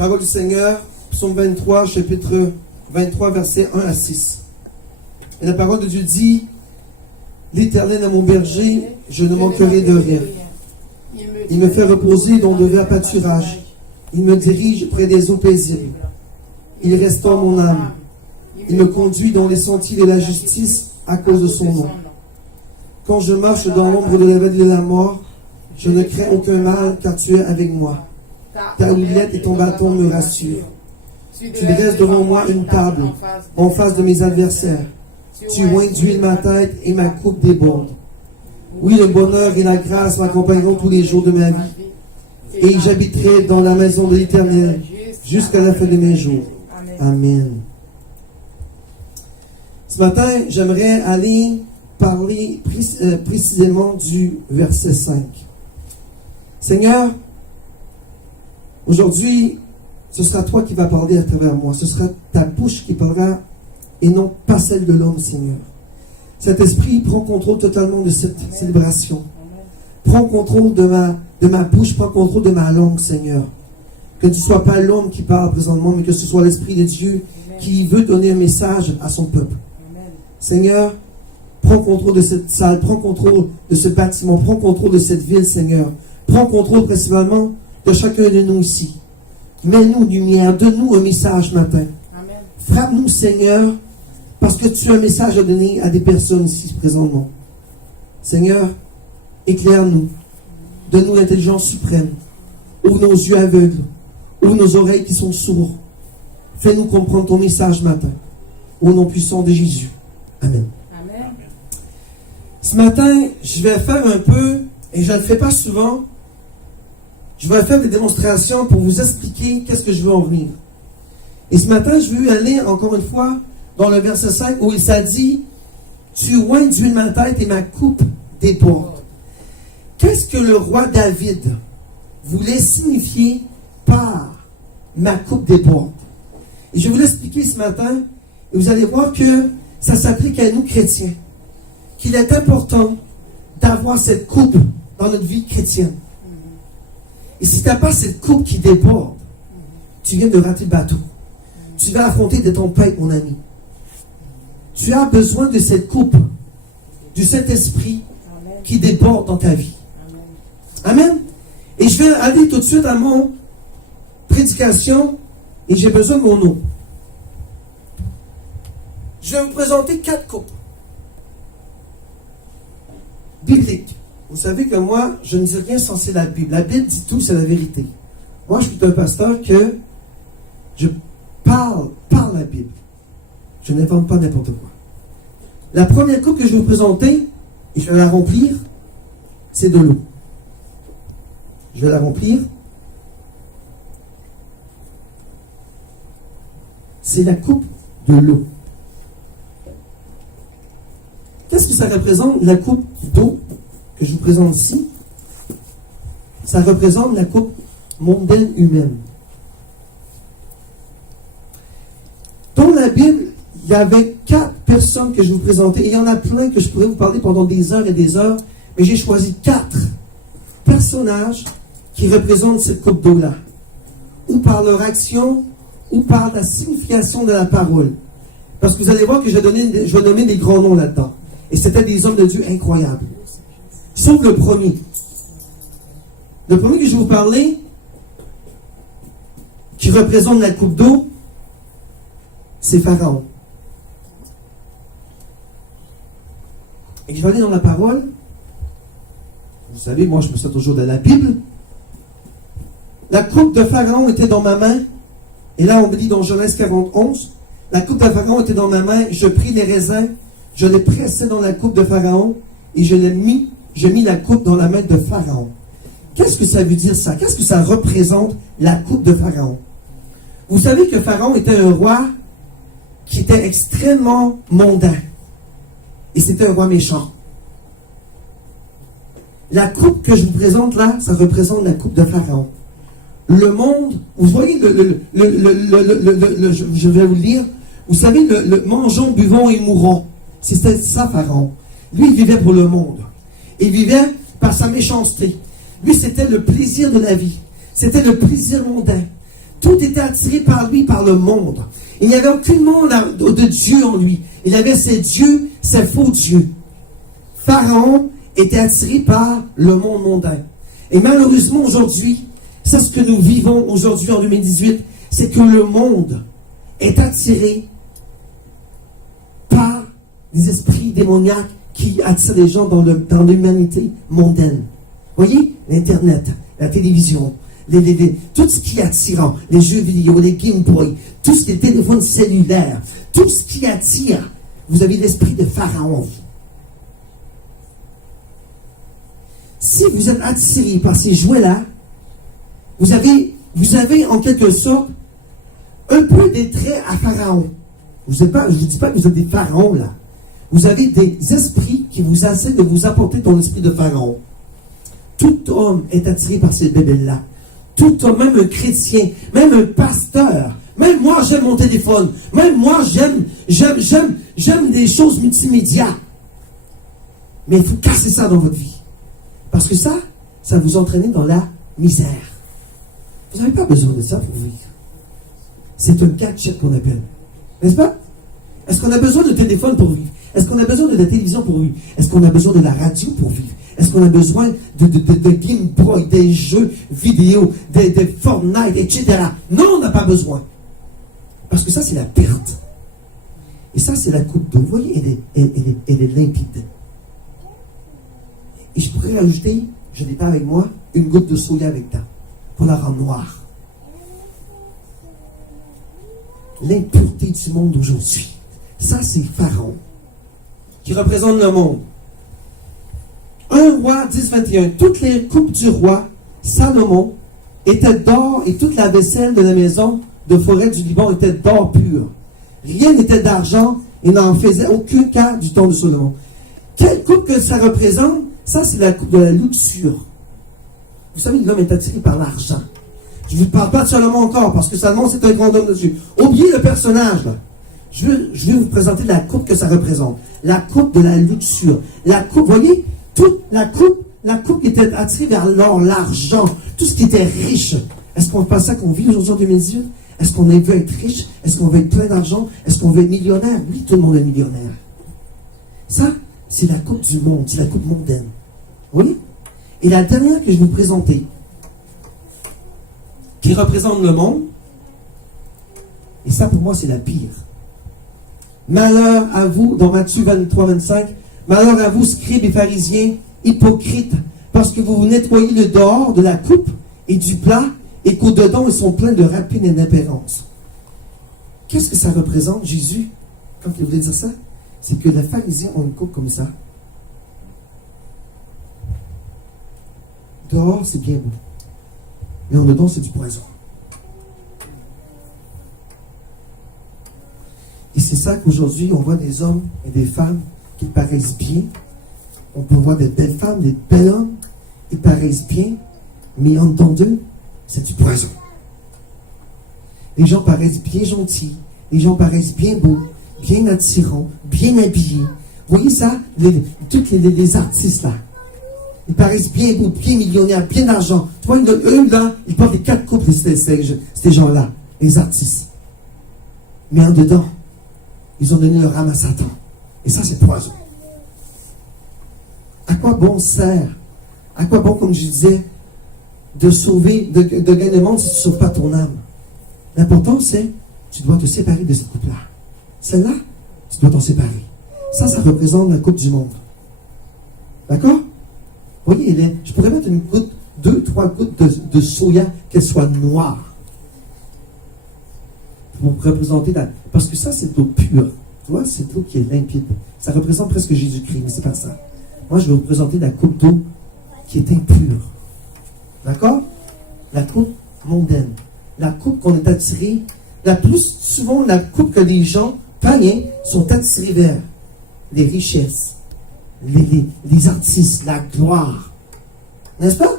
Parole du Seigneur, psaume 23, chapitre 23, versets 1 à 6. Et la parole de Dieu dit, « L'Éternel est mon berger, je ne manquerai de rien. Il me fait reposer dans de verts pâturages. Il me dirige près des eaux paisibles. Il restaure mon âme. Il me conduit dans les sentiers de la justice à cause de son nom. Quand je marche dans l'ombre de la vallée de la mort, je ne crains aucun mal, car tu es avec moi. Ta houlette et ton bâton me rassurent. Tu dresses devant moi une table en face de mes adversaires. Tu oins d'huile ma tête et ma coupe déborde. Oui, le bonheur et la grâce m'accompagneront tous les jours de ma vie. Et j'habiterai dans la maison de l'Éternel jusqu'à la fin de mes jours. Amen. Ce matin, j'aimerais aller parler précisément du verset 5. Seigneur, aujourd'hui, ce sera toi qui vas parler à travers moi. Ce sera ta bouche qui parlera et non pas celle de l'homme, Seigneur. Cet esprit prend contrôle totalement de cette célébration. Prends contrôle de ma bouche, prends contrôle de ma langue, Seigneur. Que tu ne sois pas l'homme qui parle présentement, mais que ce soit l'Esprit de Dieu qui veut donner un message à son peuple. Seigneur, prends contrôle de cette salle, prends contrôle de ce bâtiment, prends contrôle de cette ville, Seigneur. Prends contrôle principalement de chacun de nous ici. Mets-nous lumière, donne-nous un message matin. Frappe-nous, Seigneur, parce que tu as un message à donner à des personnes ici présentement. Seigneur, éclaire-nous. Donne-nous l'intelligence suprême. Ouvre nos yeux aveugles. Ouvre nos oreilles qui sont sourdes. Fais-nous comprendre ton message matin. Au nom puissant de Jésus. Amen. Amen. Ce matin, je vais faire un peu, et je ne le fais pas souvent, je vais faire des démonstrations pour vous expliquer qu'est-ce que je veux en venir. Et ce matin, je veux aller encore une fois dans le verset 5 où il s'est dit, « Tu oins d'huile ma tête et ma coupe déborde. » Qu'est-ce que le roi David voulait signifier par « ma coupe déborde » ? Et je vais vous l'expliquer ce matin, et vous allez voir que ça s'applique à nous chrétiens. Qu'il est important d'avoir cette coupe dans notre vie chrétienne. Et si tu n'as pas cette coupe qui déborde, tu viens de rater le bateau. Tu vas affronter de ton pain, mon ami. Tu as besoin de cette coupe, du Saint-Esprit qui déborde dans ta vie. Amen. Et je vais aller tout de suite à mon prédication et j'ai besoin de mon eau. Je vais vous présenter 4 coupes bibliques. Vous savez que moi, je ne dis rien sans c'est la Bible. La Bible dit tout, c'est la vérité. Moi, je suis un pasteur que je parle par la Bible. Je n'invente pas n'importe quoi. La première coupe que je vais vous présenter, et je vais la remplir, c'est de l'eau. Je vais la remplir. C'est la coupe de l'eau. Qu'est-ce que ça représente, la coupe d'eau que je vous présente ici? Ça représente la coupe mondaine humaine. Dans la Bible, il y avait 4 personnes que je vous présentais. Et il y en a plein que je pourrais vous parler pendant des heures et des heures. Mais j'ai choisi 4 personnages qui représentent cette coupe d'eau-là. Ou par leur action, ou par la signification de la parole. Parce que vous allez voir que je vais nommer des grands noms là-dedans. Et c'était des hommes de Dieu incroyables. Sauf le premier. Le premier que je vais vous parler, qui représente la coupe d'eau, c'est Pharaon. Et je vais aller dans la parole. Vous savez, moi je me sers toujours de la Bible. La coupe de Pharaon était dans ma main. Et là on me dit dans Genèse 41, la coupe de Pharaon était dans ma main. Je pris les raisins, je les pressai dans la coupe de Pharaon et j'ai mis la coupe dans la main de Pharaon. Qu'est-ce que ça veut dire ça? Qu'est-ce que ça représente, la coupe de Pharaon? Vous savez que Pharaon était un roi qui était extrêmement mondain. Et c'était un roi méchant. La coupe que je vous présente là, ça représente la coupe de Pharaon. Le monde, vous voyez, je vais vous le lire. Vous savez, le mangeons, buvons et mourons. C'était ça, Pharaon. Lui, il vivait pour le monde. Il vivait par sa méchanceté. Lui, c'était le plaisir de la vie. C'était le plaisir mondain. Tout était attiré par lui, par le monde. Il n'y avait aucun monde de Dieu en lui. Il avait ses dieux, ses faux dieux. Pharaon était attiré par le monde mondain. Et malheureusement, aujourd'hui, c'est ce que nous vivons aujourd'hui en 2018, c'est que le monde est attiré par des esprits démoniaques qui attirent les gens dans l'humanité mondaine. Voyez, l'Internet, la télévision, tout ce qui est attirant, les jeux vidéo, les Game Boy, tout ce qui est téléphone cellulaire, tout ce qui attire, vous avez l'esprit de Pharaon. Si vous êtes attiré par ces jouets-là, vous avez en quelque sorte un peu des traits à Pharaon. Je ne vous dis pas que vous êtes des pharaons là. Vous avez des esprits qui vous essaient de vous apporter ton esprit de Pharaon. Tout homme est attiré par ces bébés-là. Tout homme, même un chrétien, même un pasteur, même moi j'aime mon téléphone, même moi j'aime des choses multimédia. Mais il faut casser ça dans votre vie. Parce que ça vous entraîne dans la misère. Vous n'avez pas besoin de ça pour vivre. C'est un gadget qu'on appelle. N'est-ce pas? Est-ce qu'on a besoin de téléphone pour vivre? Est-ce qu'on a besoin de la télévision pour vivre? Est-ce qu'on a besoin de la radio pour vivre? Est-ce qu'on a besoin de Game Boy, des jeux vidéo, des Fortnite, etc.? Non, on n'a pas besoin. Parce que ça, c'est la perte. Et ça, c'est la coupe d'eau. Vous voyez, elle est limpide. Et je pourrais ajouter, je n'ai pas avec moi, une goutte de soya avec ça, pour la rendre noire. L'impureté du monde aujourd'hui. Ça, c'est Pharaon, qui représente le monde. 1 roi 10-21. Toutes les coupes du roi Salomon étaient d'or et toute la vaisselle de la maison de forêt du Liban était d'or pur. Rien n'était d'argent et n'en faisait aucun cas du temps de Salomon. Quelle coupe que ça représente? Ça, c'est la coupe de la luxure. Vous savez, l'homme est attiré par l'argent. Je ne vous parle pas de Salomon encore, parce que Salomon, c'est un grand homme de Dieu. Oubliez le personnage, là. Je vais vous présenter la coupe que ça représente. La coupe de la luxure. La coupe, voyez, toute la coupe qui était attirée vers l'or, l'argent, tout ce qui était riche. Est-ce qu'on pense ça qu'on vit aujourd'hui en 2018? Est-ce qu'on veut être riche? Est-ce qu'on veut être plein d'argent? Est-ce qu'on veut être millionnaire? Oui, tout le monde est millionnaire. Ça, c'est la coupe du monde, c'est la coupe mondaine. Oui? Et la dernière que je vais vous présenter, qui représente le monde, et ça pour moi c'est la pire. Malheur à vous, dans Matthieu 23-25, malheur à vous, scribes et pharisiens, hypocrites, parce que vous vous nettoyez le dehors de la coupe et du plat, et qu'au-dedans ils sont pleins de rapine et d'impérence. Qu'est-ce que ça représente, Jésus, quand il voulait dire ça? C'est que les pharisiens ont une coupe comme ça. Dehors, c'est bien beau. Mais en dedans, c'est du poison. Et c'est ça qu'aujourd'hui, on voit des hommes et des femmes qui paraissent bien. On peut voir des belles femmes, des bels hommes, ils paraissent bien, mais en dedans d'eux, c'est du poison. Les gens paraissent bien gentils, les gens paraissent bien beaux, bien attirants, bien habillés. Vous voyez ça? Tous les artistes là. Ils paraissent bien beaux, bien millionnaires, bien d'argent. Tu vois, eux là, ils portent les 4 couples, ces gens-là, les artistes. Mais en dedans, ils ont donné leur âme à Satan. Et ça, c'est poison. À quoi bon sert? À quoi bon, comme je disais, de sauver, de gagner le monde si tu ne sauves pas ton âme? L'important, c'est tu dois te séparer de cette coupe-là. Celle-là, tu dois t'en séparer. Ça représente la coupe du monde. D'accord? Vous voyez, je pourrais mettre une goutte, 2-3 gouttes de soya, qu'elle soit noire. Pour représenter parce que ça, c'est de l'eau pure. Tu vois, c'est de l'eau qui est limpide. Ça représente presque Jésus-Christ, mais c'est pas ça. Moi, je vais vous présenter la coupe d'eau qui est impure. D'accord? La coupe mondaine. La coupe qu'on est attiré. La plus souvent, la coupe que les gens païens sont attirés vers. Les richesses. Les artistes, la gloire. N'est-ce pas?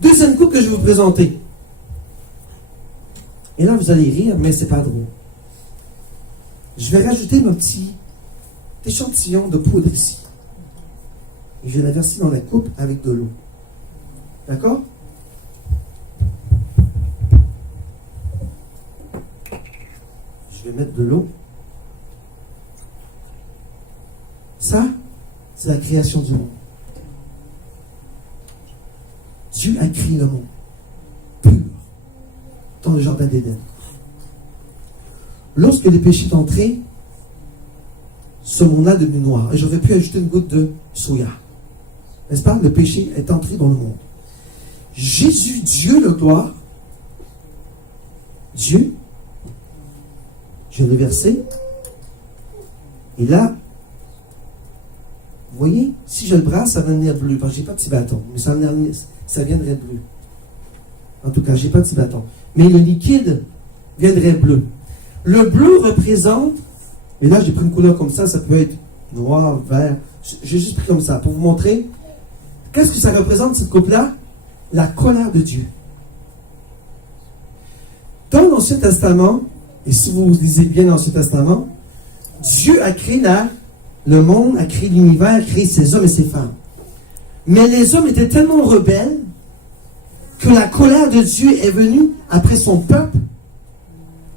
Deuxième coupe que je vais vous présenter. Et là, vous allez rire, mais c'est pas drôle. Je vais rajouter mon petit échantillon de poudre ici. Et je vais la verser dans la coupe avec de l'eau. D'accord? Je vais mettre de l'eau. Ça, c'est la création du monde. Dieu a créé le monde pur dans le jardin d'Éden. Lorsque le péché est entré, ce monde-là est devenu noir. Et j'aurais pu ajouter une goutte de soya. N'est-ce pas? Le péché est entré dans le monde. Jésus, Dieu le gloire, Dieu, je vais le verser. Et là, vous voyez, si je le brasse, ça va devenir bleu. Parce que je n'ai pas de petit bâton, mais ça viendrait bleu. En tout cas, je n'ai pas de petit bâton. Mais le liquide viendrait bleu. Le bleu représente, et là j'ai pris une couleur comme ça peut être noir, vert. J'ai juste pris comme ça pour vous montrer. Qu'est-ce que ça représente cette coupe-là? La colère de Dieu. Dans l'Ancien Testament, et si vous lisez bien l'Ancien Testament, Dieu a créé le monde, a créé l'univers, a créé ses hommes et ses femmes. Mais les hommes étaient tellement rebelles que la colère de Dieu est venue après son peuple.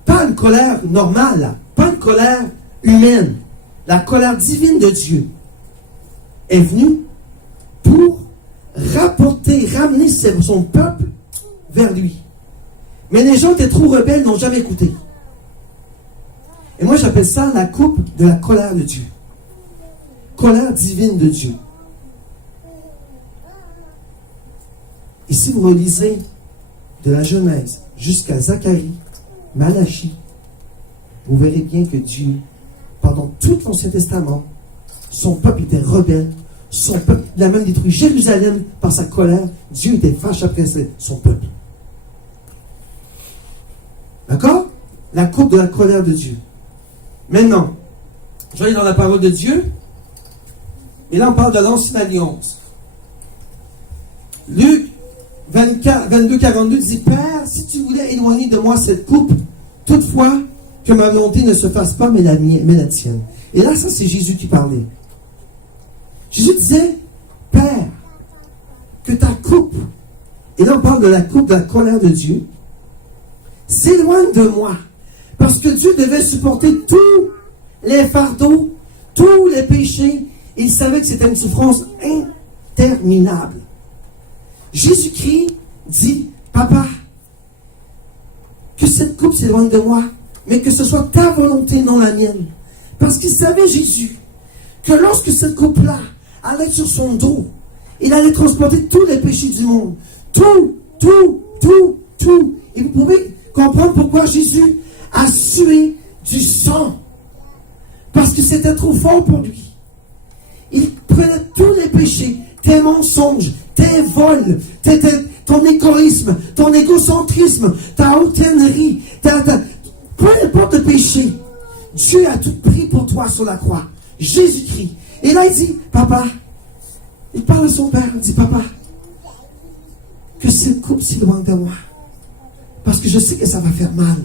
Pas une colère normale, pas une colère humaine. La colère divine de Dieu est venue pour ramener son peuple vers lui. Mais les gens étaient trop rebelles, n'ont jamais écouté. Et moi j'appelle ça la coupe de la colère de Dieu. Colère divine de Dieu. Et si vous relisez de la Genèse jusqu'à Zacharie, Malachie, vous verrez bien que Dieu, pendant tout l'Ancien Testament, son peuple était rebelle. Son peuple, il a même détruit Jérusalem par sa colère. Dieu était fâché après son peuple. D'accord? La coupe de la colère de Dieu. Maintenant, je vais aller dans la parole de Dieu. Et là, on parle de l'Ancienne Alliance. Luc 22, 42 dit, Père, si tu voulais éloigner de moi cette coupe, toutefois, que ma volonté ne se fasse pas, mais la tienne. Et là, ça, c'est Jésus qui parlait. Jésus disait, Père, que ta coupe, et là, on parle de la coupe de la colère de Dieu, s'éloigne de moi. Parce que Dieu devait supporter tous les fardeaux, tous les péchés. Il savait que c'était une souffrance interminable. Jésus-Christ dit, Papa, que cette coupe s'éloigne de moi, mais que ce soit ta volonté, non la mienne. Parce qu'il savait, Jésus, que lorsque cette coupe-là allait sur son dos, il allait transporter tous les péchés du monde. Tout. Et vous pouvez comprendre pourquoi Jésus a sué du sang. Parce que c'était trop fort pour lui. Il prenait tous les péchés, tes mensonges, tes vols, ton égoïsme, ton égocentrisme, ta hautainerie, peu importe le péché. Dieu a tout pris pour toi sur la croix. Jésus-Christ. Et là, il dit, Papa, il parle à son Père, il dit, Papa, que cette coupe s'éloigne de moi. Parce que je sais que ça va faire mal.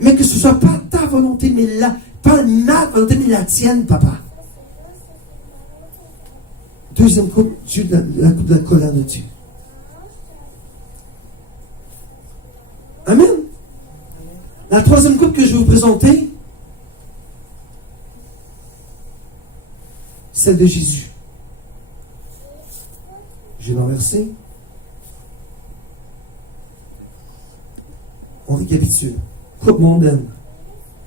Mais que ce ne soit pas ta volonté, mais pas ma volonté, mais la tienne, Papa. Deuxième coupe, la coupe de la colère de Dieu. Amen. La troisième coupe que je vais vous présenter, celle de Jésus. Je vais l'enverser. On récapitule. Coupe mondaine,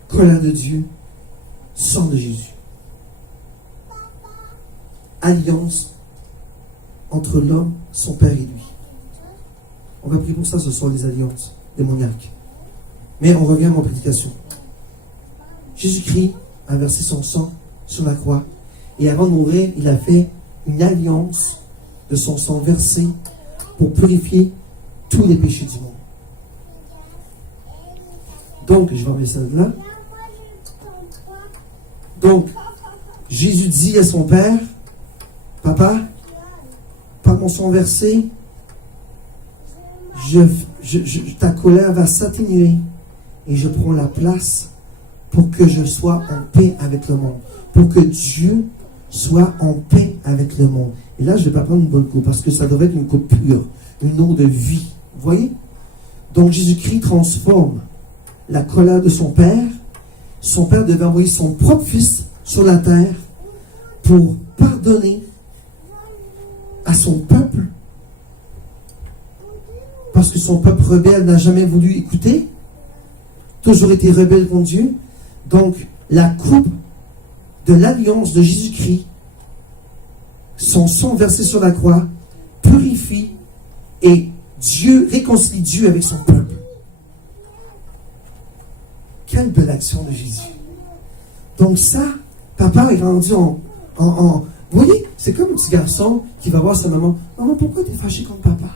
colère de Dieu, sang de Jésus. Alliance entre l'homme, son Père et lui. On va prier pour ça, ce sont les alliances démoniaques. Mais on revient à mon prédication. Jésus-Christ a versé son sang sur la croix. Et avant de mourir, il a fait une alliance de son sang versé pour purifier tous les péchés du monde. Donc, je vais enlever ça de là. Donc, Jésus dit à son Père, Papa, par mon sang versé, ta colère va s'atténuer et je prends la place pour que je sois en paix avec le monde. Pour que Dieu soit en paix avec le monde. Et là, je ne vais pas prendre une bonne coupe parce que ça devrait être une coupe pure, une eau de vie. Vous voyez? Donc, Jésus-Christ transforme la colère de son père devait envoyer son propre fils sur la terre pour pardonner à son peuple. Parce que son peuple rebelle n'a jamais voulu écouter, toujours été rebelle contre Dieu. Donc, la coupe de l'alliance de Jésus-Christ, son sang versé sur la croix, purifie et Dieu réconcilie Dieu avec son peuple. Quelle belle action de Jésus. Donc ça, papa est rendu en vous voyez, c'est comme un petit garçon qui va voir sa maman. Maman, pourquoi tu es fâché contre papa?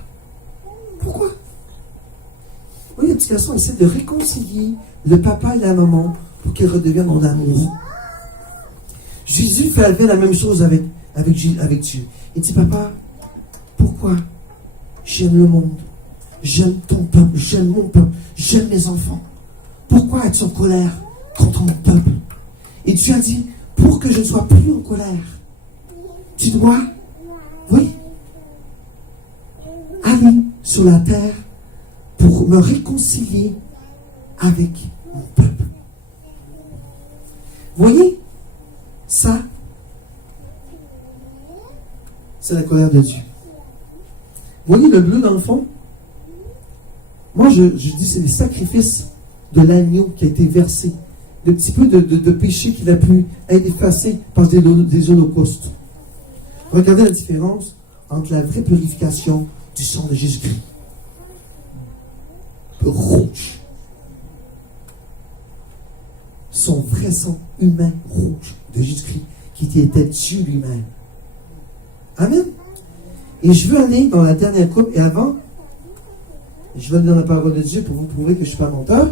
Pourquoi? Vous voyez, le petit garçon essaie de réconcilier le papa et la maman pour qu'ils redeviennent en amour. Jésus fait la même chose avec Dieu. Il dit, papa, pourquoi j'aime le monde, j'aime ton peuple, j'aime mon peuple, j'aime mes enfants. Pourquoi es-tu en colère contre mon peuple? Et Dieu a dit, pour que je ne sois plus en colère, tu dois, oui, aller sur la terre pour me réconcilier avec mon peuple. Voyez, ça, c'est la colère de Dieu. Voyez le bleu dans le fond? Moi, je dis c'est les sacrifices de l'agneau qui a été versé. Le petit peu de péché qu'il a pu être effacé par des holocaustes. Regardez la différence entre la vraie purification du sang de Jésus-Christ. Rouge. Son vrai sang humain rouge de Jésus-Christ qui était Dieu lui-même. Amen. Et je veux aller dans la dernière coupe et avant, je vais aller dans la parole de Dieu pour vous prouver que je ne suis pas menteur.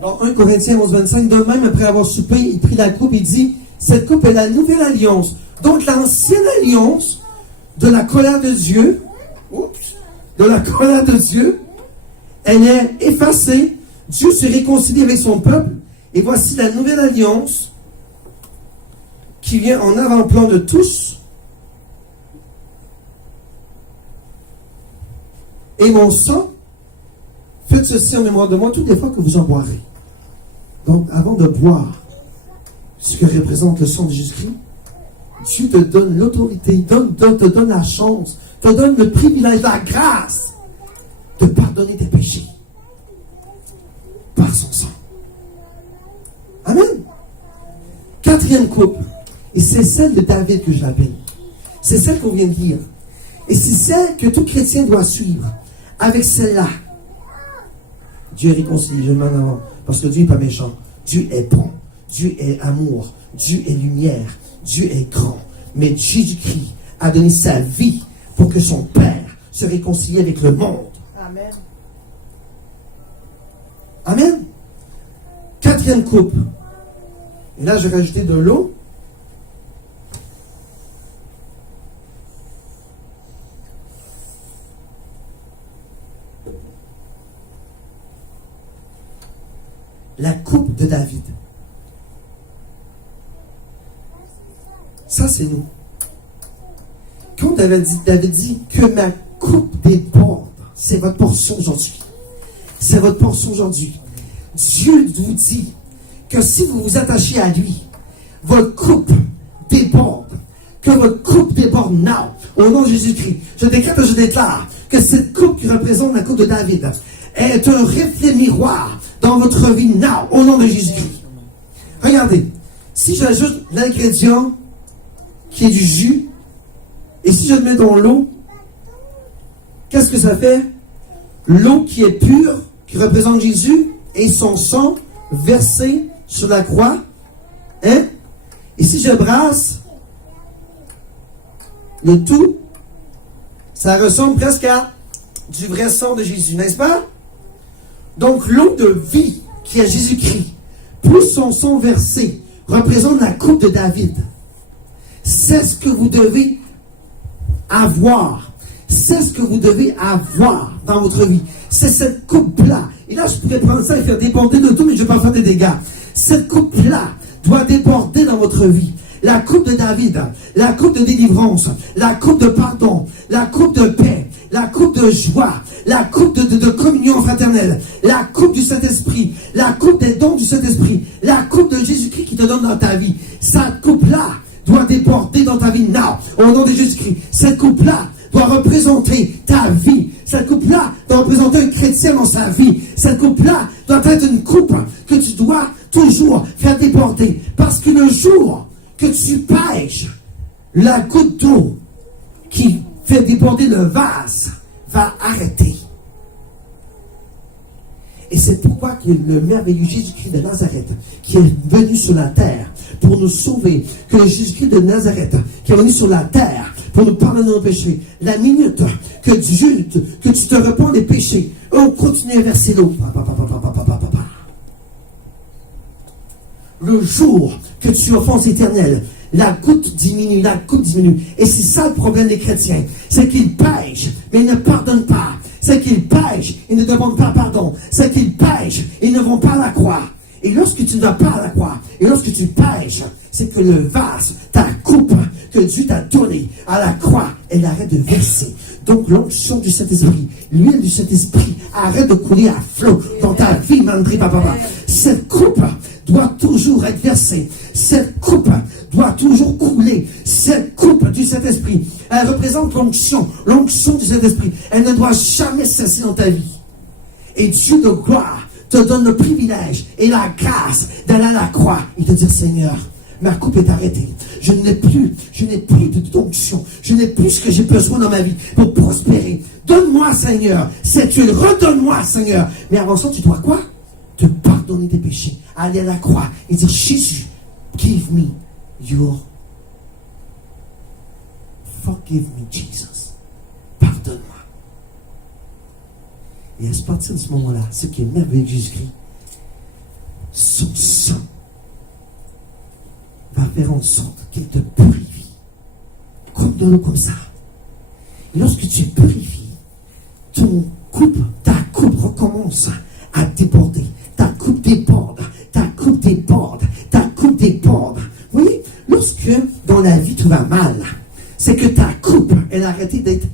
Dans 1 Corinthiens 11, 25, de même, après avoir soupé, il prit la coupe et dit, cette coupe est la nouvelle alliance. Donc l'ancienne alliance de la colère de Dieu, elle est effacée. Dieu se réconcilie avec son peuple. Et voici la nouvelle alliance qui vient en avant-plan de tous. Et mon sang, faites ceci en mémoire de moi toutes les fois que vous en boirez. Donc, avant de boire ce que représente le sang de Jésus-Christ, Dieu te donne l'autorité, te donne la chance, te donne le privilège, la grâce de pardonner tes péchés par son sang. Amen. Quatrième coupe, et c'est celle de David que je l'appelle. C'est celle qu'on vient de lire. Et c'est celle que tout chrétien doit suivre. Avec celle-là, Dieu est réconcilié, je le mets en avant. Parce que Dieu n'est pas méchant. Dieu est bon. Dieu est amour. Dieu est lumière. Dieu est grand. Mais Jésus-Christ a donné sa vie pour que son Père se réconcilie avec le monde. Amen. Amen. Quatrième coupe. Et là, je vais rajouter de l'eau. La coupe de David. Ça, c'est nous. Quand David dit que ma coupe déborde, c'est votre portion aujourd'hui. C'est votre portion aujourd'hui. Dieu vous dit que si vous vous attachez à lui, votre coupe déborde. Que votre coupe déborde now. Au nom de Jésus-Christ. Je décrète et je déclare que cette coupe qui représente la coupe de David est un reflet miroir dans votre vie now, au nom de Jésus-Christ. Regardez, si j'ajoute l'ingrédient qui est du jus, et si je le mets dans l'eau, qu'est-ce que ça fait? L'eau qui est pure, qui représente Jésus, et son sang versé sur la croix. Hein? Et si je brasse le tout, ça ressemble presque à du vrai sang de Jésus, n'est-ce pas? Donc l'eau de vie qui est Jésus-Christ, plus son sang versé, représente la coupe de David. C'est ce que vous devez avoir. C'est ce que vous devez avoir dans votre vie. C'est cette coupe-là. Et là, je pourrais prendre ça et faire déborder de tout, mais je ne vais pas faire des dégâts. Cette coupe-là doit déborder dans votre vie. La coupe de David, la coupe de délivrance, la coupe de pardon, la coupe de paix, la coupe de joie, la coupe de communion fraternelle, la coupe du Saint-Esprit, la coupe des dons du Saint-Esprit, la coupe de Jésus-Christ qui te donne dans ta vie. Cette coupe-là doit déborder dans ta vie, now, au nom de Jésus-Christ. Cette coupe-là doit représenter ta vie. Cette coupe-là doit représenter un chrétien dans sa vie. Cette coupe-là doit être une coupe que tu dois toujours faire déborder. Parce que le jour que tu pêches, la goutte d'eau qui fait déborder le vase va arrêter. Et c'est pourquoi que le merveilleux Jésus-Christ de Nazareth, qui est venu sur la terre pour nous sauver, que le Jésus-Christ de Nazareth, qui est venu sur la terre pour nous pardonner nos péchés, la minute que tu te repens des péchés, on continue à verser l'eau. Le jour que tu offenses l'Éternel, la goutte diminue, la coupe diminue. Et c'est ça le problème des chrétiens. C'est qu'ils pêchent, mais ils ne pardonnent pas. C'est qu'ils pêchent, ils ne demandent pas pardon. C'est qu'ils pêchent, ils ne vont pas à la croix. Et lorsque tu ne vas pas à la croix, et lorsque tu pêches, c'est que le vase, ta coupe que Dieu t'a donnée à la croix, elle arrête de verser. Donc l'onction du Saint-Esprit, l'huile du Saint-Esprit arrête de couler à flot dans ta vie, Mandri Papa. Cette coupe doit toujours être versée. Cette coupe doit toujours couler. Cette coupe du Saint-Esprit, elle représente l'onction du Saint-Esprit. Elle ne doit jamais cesser dans ta vie. Et Dieu de gloire te donne le privilège et la grâce d'aller à la croix et de dire, Seigneur, ma coupe est arrêtée. Je n'ai plus d'onction. Je n'ai plus ce que j'ai besoin dans ma vie pour prospérer. Donne-moi, Seigneur, cette huile. Redonne-moi, Seigneur. Mais avant ça, tu dois quoi? Te pardonner tes péchés. Aller à la croix et dire, Jésus, give me your... Forgive me, Jesus. Pardonne-moi. Et à partir de ce moment-là, ce qui est merveilleux de Jésus-Christ, son sang va faire en sorte qu'il te purifie. Coupe de l'eau comme ça. Et lorsque tu purifies, ta coupe recommence à déborder. Ta coupe déborde. Ta coupe déborde. Ta coupe déborde. Vous voyez, lorsque dans la vie tout va mal, c'est que ta coupe, elle a arrêté d'être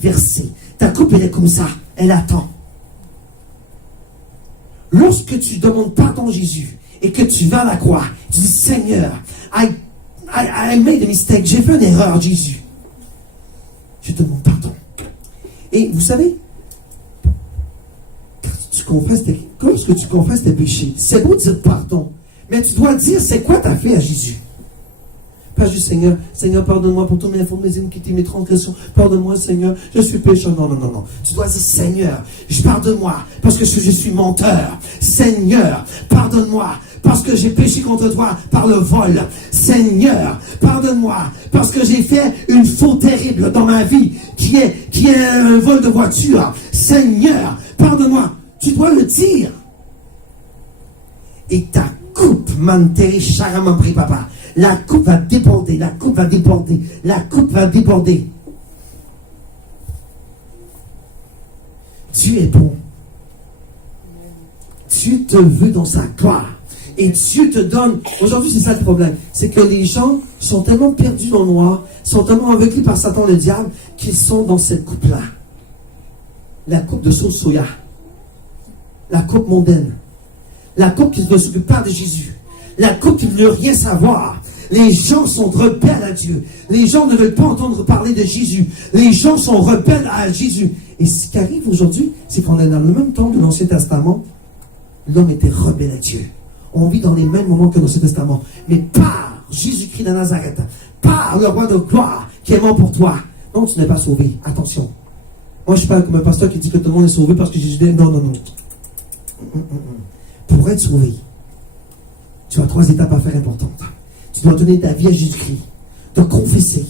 versée. Ta coupe, elle est comme ça. Elle attend. Lorsque tu demandes pardon à Jésus et que tu vas à la croix, tu dis, Seigneur, I made a mistake. J'ai fait une erreur, Jésus. Je te demande pardon. Et vous savez, lorsque tu confesses tes péchés, c'est beau de dire pardon, mais tu dois dire c'est quoi tu as fait à Jésus. Pas juste Seigneur, pardonne-moi pour tous mes fautes, mes iniquités, mes transgressions. Pardonne-moi, Seigneur, je suis pécheur. Non. Tu dois dire, Seigneur, pardonne-moi parce que je suis menteur. Seigneur, pardonne-moi parce que j'ai péché contre toi par le vol. Seigneur, pardonne-moi parce que j'ai fait une faute terrible dans ma vie qui est un vol de voiture. Seigneur, pardonne-moi. Tu dois le dire. Et ta coupe, manteri charamambri papa. La coupe va déborder, la coupe va déborder, la coupe va déborder. Dieu est bon. Dieu te veut dans sa gloire. Et Dieu te donne. Aujourd'hui, c'est ça le problème. C'est que les gens sont tellement perdus dans le noir, sont tellement aveuglés par Satan le diable, qu'ils sont dans cette coupe-là. La coupe de sauce soya. La coupe mondaine. La coupe qui ne s'occupe pas de Jésus. La coupe qui ne veut rien savoir. Les gens sont rebelles à Dieu. Les gens ne veulent pas entendre parler de Jésus. Les gens sont rebelles à Jésus. Et ce qui arrive aujourd'hui, c'est qu'on est dans le même temps de l'Ancien Testament. L'homme était rebelle à Dieu. On vit dans les mêmes moments que l'Ancien Testament. Mais par Jésus-Christ de Nazareth, par le roi de gloire qui est mort pour toi, non, tu n'es pas sauvé. Attention. Moi, je ne suis pas comme un pasteur qui dit que tout le monde est sauvé parce que Jésus dit non. Pour être sauvé, tu as 3 étapes à faire importantes. Tu dois donner ta vie à Jésus-Christ, te confesser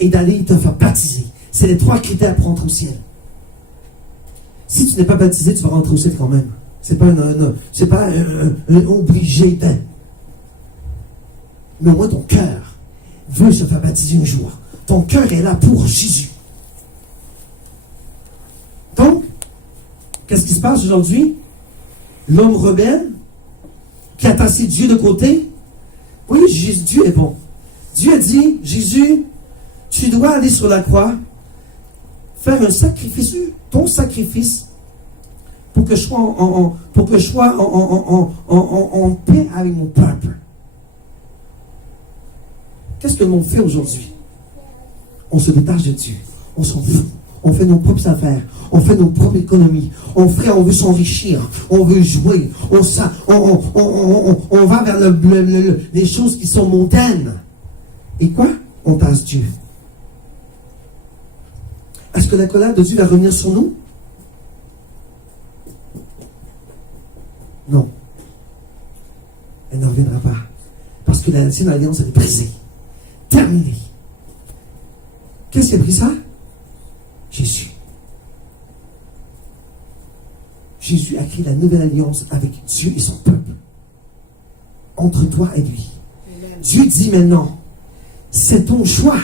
et d'aller te faire baptiser. C'est les 3 critères pour rentrer au ciel. Si tu n'es pas baptisé, tu vas rentrer au ciel quand même. C'est pas un obligé d'être. Mais au moins ton cœur veut se faire baptiser un jour. Ton cœur est là pour Jésus. Donc, qu'est-ce qui se passe aujourd'hui? L'homme rebelle qui a tassé Dieu de côté. Oui, Dieu est bon. Dieu a dit, Jésus, tu dois aller sur la croix, faire un sacrifice, ton sacrifice, pour que je sois en paix avec mon peuple. Qu'est-ce que le monde fait aujourd'hui? On se détache de Dieu. On s'en fout. On fait nos propres affaires. On fait nos propres économies. On veut s'enrichir. On veut jouer. On va vers les choses qui sont mondaines. Et quoi? On tasse Dieu. Est-ce que la colère de Dieu va revenir sur nous? Non. Elle ne reviendra pas. Parce que l'ancienne alliance, elle est brisée. Terminée. Qu'est-ce qui a pris ça? Jésus. Jésus a créé la nouvelle alliance avec Dieu et son peuple. Entre toi et lui. Amen. Dieu dit maintenant, c'est ton choix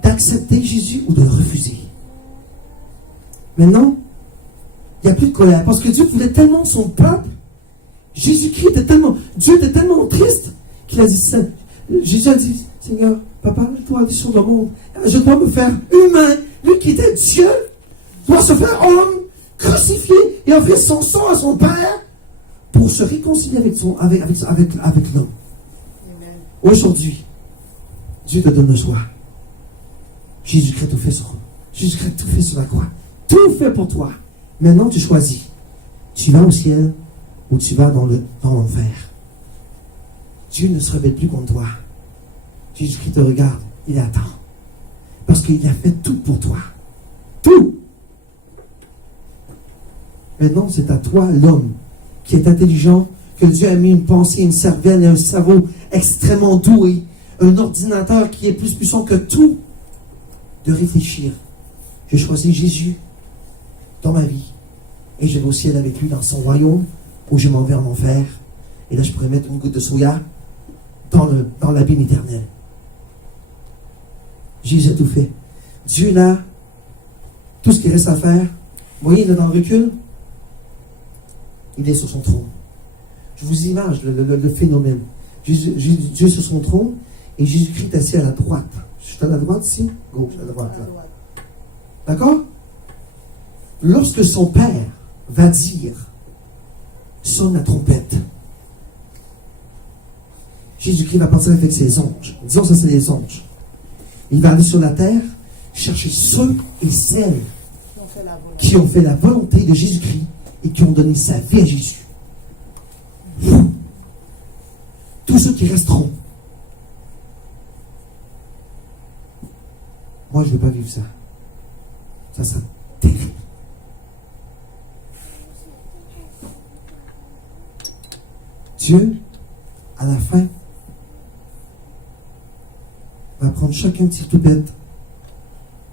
d'accepter Jésus ou de le refuser. Maintenant, il n'y a plus de colère. Parce que Dieu voulait tellement son peuple. Jésus-Christ était tellement, Dieu était tellement triste qu'il a dit ça. Jésus a dit, Seigneur, Papa, je dois aller sur le monde. Je dois me faire humain. Lui qui était Dieu doit se faire homme, crucifié et offrir son sang à son Père pour se réconcilier avec l'homme. Aujourd'hui, Dieu te donne le choix. Jésus-Christ tout fait sur Jésus-Christ tout fait sur la croix. Tout fait pour toi. Maintenant, tu choisis. Tu vas au ciel ou tu vas dans l'enfer. Dieu ne se rebelle plus contre toi. Jésus-Christ te regarde, il attend. Parce qu'il a fait tout pour toi. Tout. Maintenant, c'est à toi, l'homme, qui est intelligent, que Dieu a mis une pensée, une cervelle et un cerveau extrêmement doué, un ordinateur qui est plus puissant que tout, de réfléchir. J'ai choisi Jésus dans ma vie. Et je vais au ciel avec lui dans son royaume, où je m'en vais en enfer. Et là, je pourrais mettre une goutte de soya dans l'abîme éternel. Jésus a tout fait. Dieu, là, tout ce qu'il reste à faire, vous voyez, là, dans le recul, il est sur son trône. Je vous imagine le phénomène. Dieu est sur son trône, et Jésus-Christ est assis à la droite. Je suis à la droite ici? Gauche, à la droite, là. D'accord? Lorsque son Père va dire, sonne la trompette, Jésus-Christ va partir avec ses anges. Disons, ça c'est les anges. Il va aller sur la terre, chercher ceux et celles qui ont fait la volonté de Jésus-Christ et qui ont donné sa vie à Jésus. Tous ceux qui resteront. Moi, je ne veux pas vivre ça. Ça sera terrible. Dieu, à la fin, va prendre chacun petit toupette.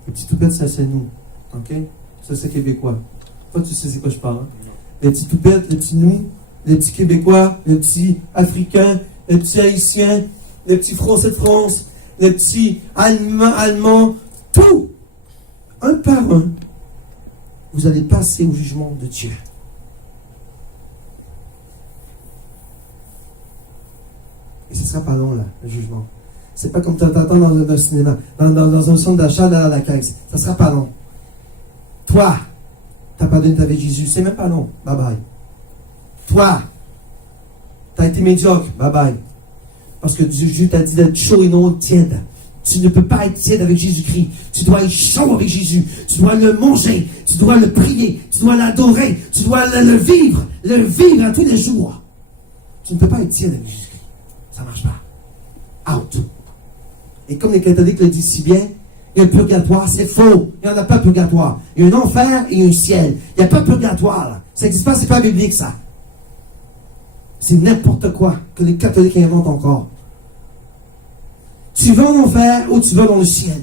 Les petits toupettes, ça c'est nous. OK? Ça c'est québécois. Toi, tu sais c'est quoi je parle. Hein? Les petits toupettes, les petits nous, les petits québécois, les petits africains, les petits haïtiens, les petits français de France, les petits allemands, tout. Un par un, vous allez passer au jugement de Dieu. Et ce ne sera pas long, là, le jugement. C'est pas comme tu t'attends dans un cinéma, dans un centre d'achat, là, à la caisse. Ça ne sera pas long. Toi, tu n'as pas donné ta vie à Jésus. C'est même pas long. Bye bye. Toi, tu as été médiocre. Bye bye. Parce que Jésus t'a dit d'être chaud et non tiède. Tu ne peux pas être tiède avec Jésus-Christ. Tu dois être chaud avec Jésus. Tu dois le manger. Tu dois le prier. Tu dois l'adorer. Tu dois le vivre. Le vivre à tous les jours. Tu ne peux pas être tiède avec Jésus-Christ. Ça ne marche pas. Out. Et comme les catholiques le disent si bien, il y a un purgatoire, c'est faux. Il n'y en a pas de purgatoire. Il y a un enfer et un ciel. Il n'y a pas de purgatoire, là. Ça n'existe pas, c'est pas biblique, ça. C'est n'importe quoi que les catholiques inventent encore. Tu vas en enfer ou tu vas dans le ciel.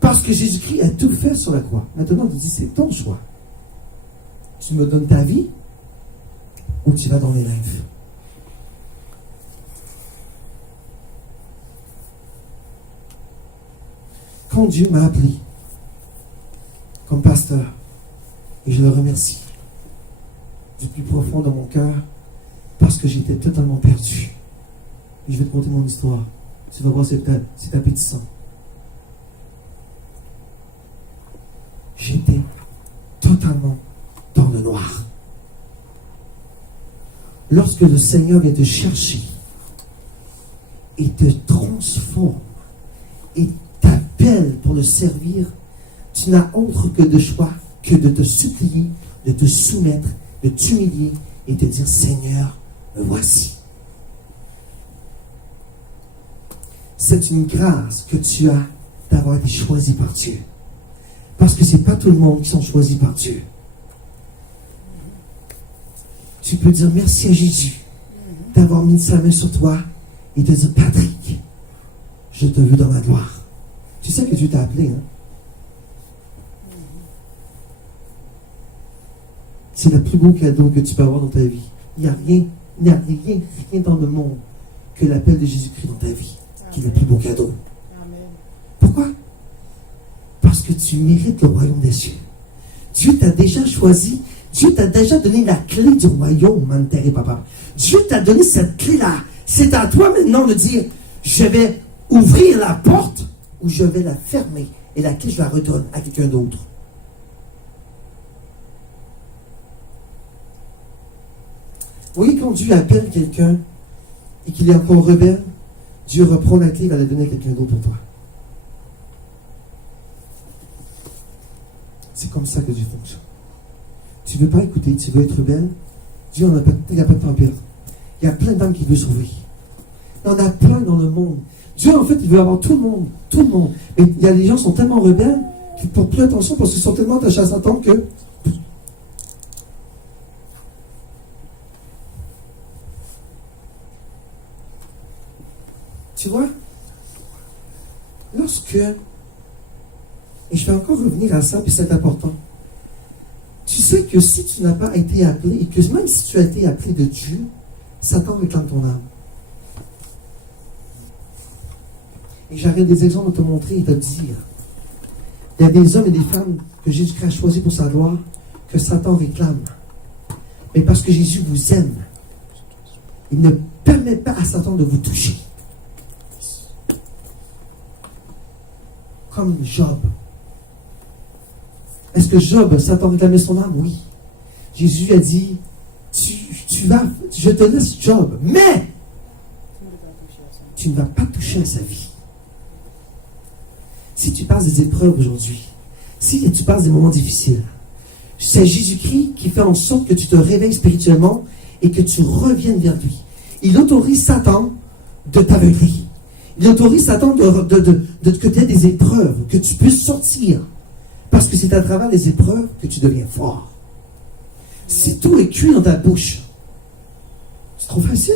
Parce que Jésus-Christ a tout fait sur la croix. Maintenant, il dit, c'est ton choix. Tu me donnes ta vie ou tu vas dans les rêves. Quand Dieu m'a appelé comme pasteur, et je le remercie du plus profond de mon cœur, parce que j'étais totalement perdu. Et je vais te conter mon histoire. Tu vas voir, c'est appétissant. totalement dans le noir. Lorsque le Seigneur vient te chercher et te transforme et t'appelle pour le servir, tu n'as autre que de choix que de te supplier, de te soumettre, de t'humilier et de dire, Seigneur, me voici. C'est une grâce que tu as d'avoir été choisi par Dieu. Parce que ce n'est pas tout le monde qui sont choisis par Dieu. Tu peux dire merci à Jésus d'avoir mis sa main sur toi et te dire, Patrick, je te veux dans la gloire. Tu sais que Dieu t'a appelé, hein? C'est le plus beau cadeau que tu peux avoir dans ta vie. Il n'y a rien dans le monde que l'appel de Jésus-Christ dans ta vie, qui est le plus beau cadeau. Amen. Pourquoi? Parce que tu mérites le royaume des cieux. Dieu t'a déjà choisi. Dieu t'a déjà donné la clé du royaume, Manter et Papa. Dieu t'a donné cette clé-là. C'est à toi maintenant de dire, je vais ouvrir la porte ou je vais la fermer. Et la clé, je la redonne à quelqu'un d'autre. Vous voyez, quand Dieu appelle quelqu'un et qu'il est encore rebelle, Dieu reprend la clé et va la donner à quelqu'un d'autre pour toi. C'est comme ça que Dieu fonctionne. Tu ne veux pas écouter, tu veux être rebelle, Dieu n'a pas de temps à perdre. Il y a plein d'âmes qui veulent sauver. Il y en a plein dans le monde. Dieu, en fait, il veut avoir tout le monde. Tout le monde. Mais il y a des gens qui sont tellement rebelles qu'ils ne portent plus attention parce qu'ils sont tellement attachés à Satan que... Tu vois, lorsque, et je vais encore revenir à ça, puis c'est important, tu sais que si tu n'as pas été appelé, et que même si tu as été appelé de Dieu, Satan réclame ton âme. Et j'aurai des exemples à te montrer et te dire, il y a des hommes et des femmes que Jésus-Christ a choisis pour sa gloire, que Satan réclame. Mais parce que Jésus vous aime, il ne permet pas à Satan de vous toucher. Comme Job. Est-ce que Job, Satan réclamait son âme? Oui. Jésus a dit, je te laisse Job, mais tu ne vas pas toucher à sa vie. Si tu passes des épreuves aujourd'hui, si tu passes des moments difficiles, c'est Jésus-Christ qui fait en sorte que tu te réveilles spirituellement et que tu reviennes vers lui. Il autorise Satan de t'aveugler. Il autorise Satan que tu aies des épreuves, que tu puisses sortir. Parce que c'est à travers les épreuves que tu deviens fort. Si tout est cuit dans ta bouche, c'est trop facile.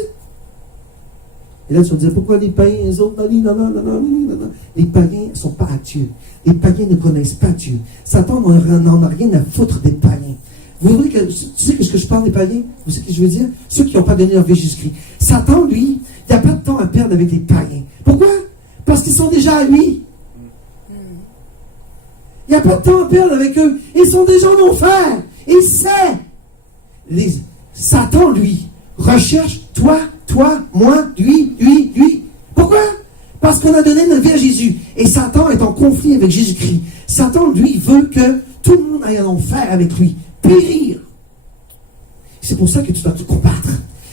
Et là, tu vas me dire, pourquoi les païens, les autres, non. Les païens ne sont pas à Dieu. Les païens ne connaissent pas Dieu. Satan n'en a rien à foutre des païens. Vous voyez que, tu sais que ce que je parle des païens, vous savez ce que je veux dire? Ceux qui n'ont pas donné leur vie à Jésus-Christ. Satan, lui, il n'y a pas de temps à perdre avec les païens. Pourquoi? Parce qu'ils sont déjà à lui. Il n'y a pas de temps à perdre avec eux. Ils sont déjà en enfer. Il sait. Satan, lui, recherche toi, moi, lui. Pourquoi? Parce qu'on a donné notre vie à Jésus. Et Satan est en conflit avec Jésus-Christ. Satan, lui, veut que tout le monde aille en enfer avec lui. Périr. C'est pour ça que tu dois te combattre.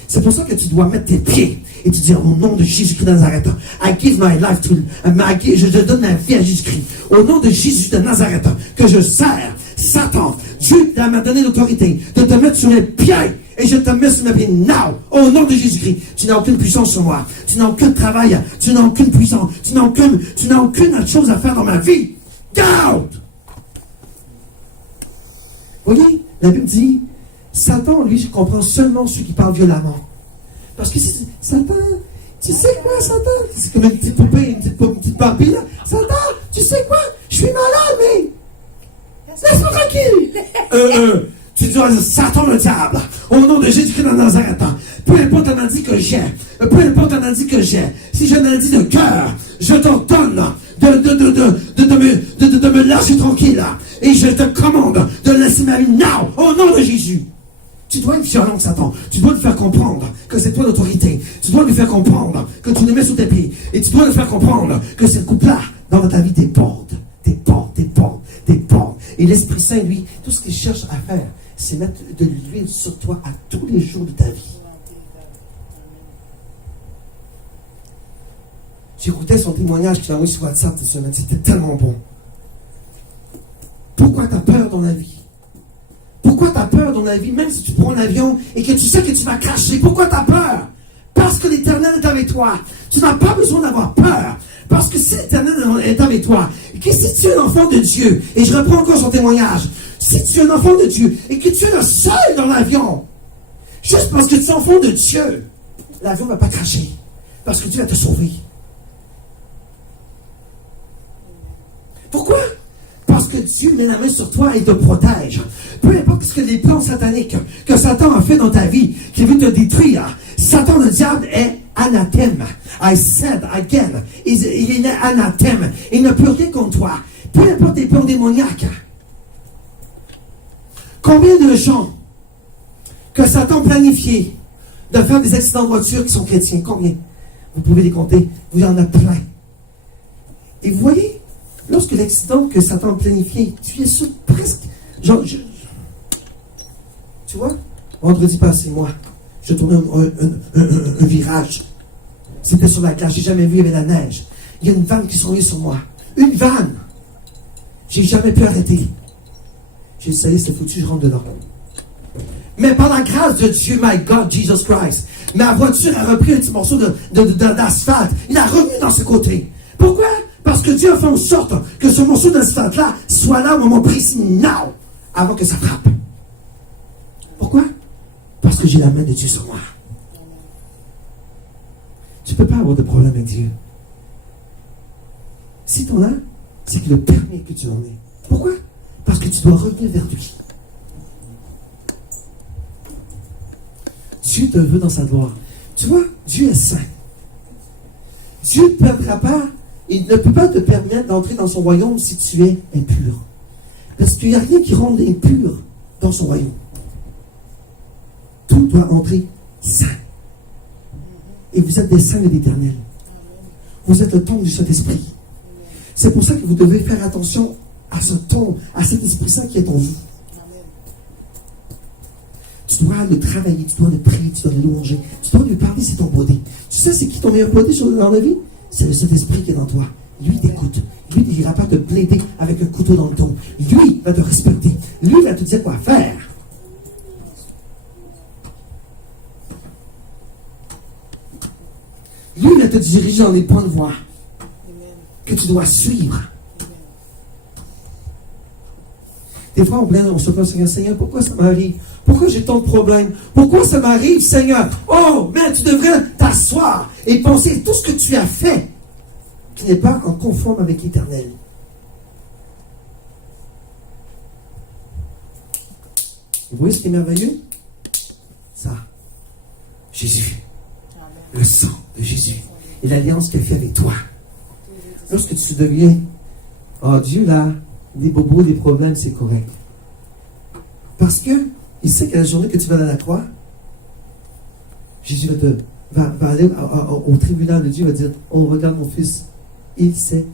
C'est pour ça que tu dois mettre tes pieds et te dire au nom de Jésus-Christ de Nazareth, I give my life to, je te donne ma vie à Jésus-Christ. Au nom de Jésus de Nazareth, que je sers Satan. Dieu m'a donné l'autorité de te mettre sur les pieds et je te mets sur mes pieds now. Au nom de Jésus-Christ, tu n'as aucune puissance sur moi. Tu n'as aucun travail. Tu n'as aucune puissance. Tu n'as aucune chose à faire dans ma vie. Get out! Vous voyez, la Bible dit, Satan, lui, je comprends seulement ceux qui parlent violemment. Parce que Satan, tu sais quoi, Satan? C'est comme une petite poupée, une petite Barbie, là. Satan, tu sais quoi? Je suis malade, mais laisse-moi tranquille. Tu dois dire, Satan le diable, au nom de Jésus-Christ de Nazareth, peu importe la maladie que j'ai, si j'ai une maladie de cœur, je t'ordonne de me lâcher tranquille, et je te commande de laisser ma vie now, au nom de Jésus. Tu dois être violent, Satan. Tu dois lui faire comprendre que c'est toi l'autorité. Tu dois lui faire comprendre que tu le mets sous tes pieds. Et tu dois lui faire comprendre que ce couple-là, dans ta vie, t'es porte. déborde. Et l'Esprit Saint, lui, tout ce qu'il cherche à faire, c'est mettre de l'huile sur toi à tous les jours de ta vie. J'écoutais son témoignage qu'il a envoyé sur WhatsApp cette semaine. C'était tellement bon. Pourquoi tu as peur dans la vie? Pourquoi tu as peur dans la vie, même si tu prends l'avion et que tu sais que tu vas cracher? Pourquoi tu as peur? Parce que l'Éternel est avec toi. Tu n'as pas besoin d'avoir peur. Parce que si l'Éternel est avec toi, et que si tu es un enfant de Dieu, et je reprends encore son témoignage, si tu es un enfant de Dieu et que tu es le seul dans l'avion, juste parce que tu es enfant de Dieu, l'avion ne va pas cracher. Parce que Dieu va te sauver. Pourquoi? Parce que Dieu met la main sur toi et te protège. Peu importe ce que les plans sataniques que Satan a fait dans ta vie, qui veut te détruire, Satan le diable est anathème. I said again, il est anathème. Il ne peut rien contre toi. Peu importe les plans démoniaques. Combien de gens que Satan planifié de faire des accidents de voiture qui sont chrétiens? Combien? Vous pouvez les compter. Vous en avez plein. Et vous voyez, lorsque l'accident que Satan a planifié, tu es sûr presque... Genre, tu vois, vendredi passé, moi, je tournais un virage. C'était sur la glace, j'ai jamais vu, il y avait la neige. Il y a une vanne qui s'en est sur moi. Une vanne! J'ai jamais pu arrêter. J'ai essayé, c'est foutu, je rentre dedans. Mais par la grâce de Dieu, my God, Jesus Christ, ma voiture a repris un petit morceau d'asphalte. Il a revenu dans ce côté. Pourquoi? Parce que Dieu a fait en sorte que ce morceau d'asphalte-là soit là au moment précis, now, avant que ça frappe. Pourquoi? Parce que j'ai la main de Dieu sur moi. Tu ne peux pas avoir de problème avec Dieu. Si tu en as, c'est qu'il a permis que tu en aies. Pourquoi? Parce que tu dois revenir vers lui. Dieu te veut dans sa gloire. Tu vois, Dieu est saint. Dieu ne perdra pas. Il ne peut pas te permettre d'entrer dans son royaume si tu es impur. Parce qu'il n'y a rien qui rend impur dans son royaume. Tout doit entrer saint. Et vous êtes des saints de l'Éternel. Vous êtes le temple du Saint-Esprit. C'est pour ça que vous devez faire attention à ce temple, à cet Esprit Saint qui est en vous. Tu dois le travailler, tu dois le prier, tu dois le louanger, tu dois lui parler, c'est ton body. Tu sais c'est qui ton meilleur body dans la vie? C'est le Saint-Esprit qui est en toi. Lui t'écoute. Lui il n'ira pas te plaider avec un couteau dans le dos. Lui va te respecter. Lui va te dire quoi faire. Lui va te diriger dans les points de voie que tu dois suivre. Des fois, on se pose, Seigneur, pourquoi ça m'arrive? Pourquoi j'ai tant de problèmes? Pourquoi ça m'arrive, Seigneur? Oh, mais tu devrais t'asseoir et penser à tout ce que tu as fait qui n'est pas en conforme avec l'Éternel. Vous voyez ce qui est merveilleux? Ça. Jésus. Le sang de Jésus. Et l'alliance qu'il a fait avec toi. Lorsque tu deviens, oh Dieu là, des bobos, des problèmes, c'est correct. Parce que il sait qu'à la journée que tu vas à la croix, Jésus va aller au tribunal de Dieu, va dire, oh regarde mon fils, il sait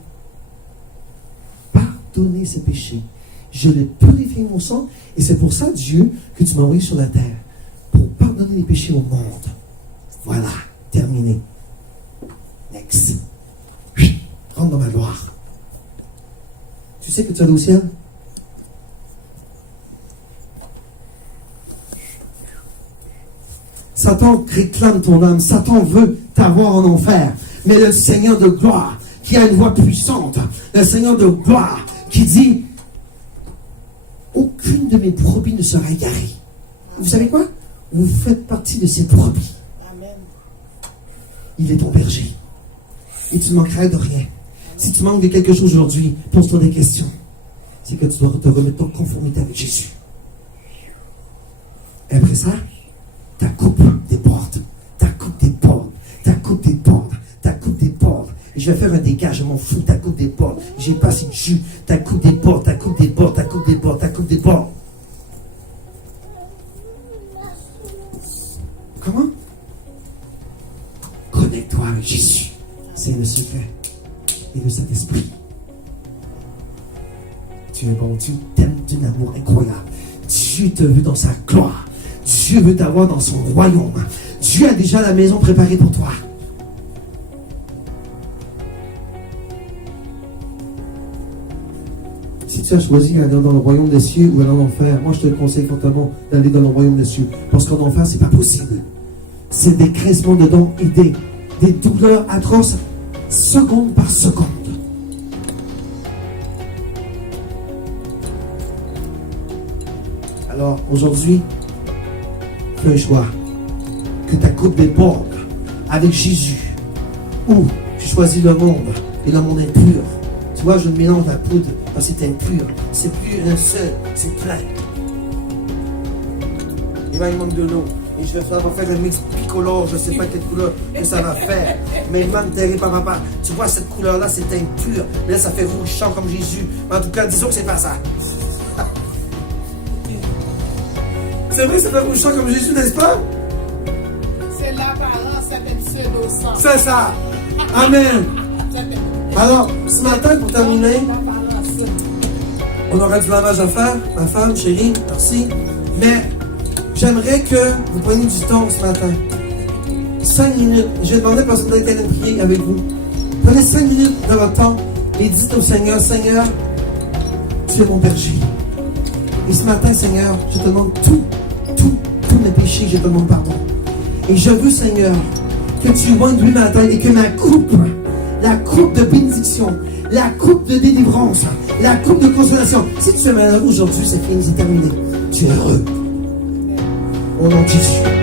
pardonner ses péchés. Je l'ai purifié mon sang, et c'est pour ça, Dieu, que tu m'as envoyé sur la terre, pour pardonner les péchés au monde. Voilà, terminé. Next. Rentre dans ma gloire. Tu sais que tu vas aller au ciel? Satan réclame ton âme. Satan veut t'avoir en enfer. Mais le Seigneur de gloire, qui a une voix puissante, le Seigneur de gloire, qui dit, aucune de mes brebis ne sera égarée. Vous savez quoi? Vous faites partie de ces brebis. Amen. Il est ton berger. Et tu ne manqueras de rien. Si tu manques de quelque chose aujourd'hui, pose-toi des questions. C'est que tu dois te remettre en conformité avec Jésus. Et après ça, ta coupe déborde. Ta coupe déborde. Ta coupe déborde. Ta coupe déborde. Et je vais faire un dégât, je m'en fous. Ta coupe déborde. J'ai pas assez de jus. Ta coupe déborde. Ta coupe déborde. Ta coupe déborde. Ta coupe déborde. Comment? Connecte-toi avec Jésus. C'est le secret. Et le Saint-Esprit. Tu es bon. un amour incroyable. Dieu te veut dans sa gloire. Dieu veut t'avoir dans son royaume. Dieu a déjà la maison préparée pour toi. Si tu as choisi d'aller dans le royaume des cieux ou aller en enfer, moi je te conseille fortement d'aller dans le royaume des cieux. Parce qu'en enfer, c'est pas possible. C'est des cressements de dents et des douleurs atroces, seconde par seconde. Alors, aujourd'hui, fais un choix. Que ta coupe déborde avec Jésus. Ou tu choisis le monde et le monde impur. Tu vois, je mélange la poudre parce que c'est impur. C'est plus un seul, c'est plein. Et là, il manque de l'eau. Et je vais faire un mix picolore, je ne sais pas quelle couleur que ça va faire. Mais il m'a enterré par papa. Tu vois, cette couleur-là, c'est impur. Mais là, ça fait rougeant comme Jésus. En tout cas, disons que c'est pas ça. C'est vrai, ça fait rougeant comme Jésus, n'est-ce pas? C'est l'apparence, c'est un pseudo-sang. C'est ça. Amen. Alors, ce matin, pour terminer, on aura du lavage à faire. Ma femme, chérie, merci. Mais j'aimerais que vous preniez du temps ce matin. 5 minutes. Je vais demander parce que vous allez prier avec vous. Prenez 5 minutes de votre temps et dites au Seigneur, Seigneur, tu es mon berger. Et ce matin, Seigneur, je te demande tous mes péchés, je te demande pardon. Et je veux, Seigneur, que tu oignes lui ma tête et que ma coupe, la coupe de bénédiction, la coupe de délivrance, la coupe de consolation. Si tu es malheureux aujourd'hui, c'est fini, c'est terminé. Tu es heureux. Au nom de Jésus.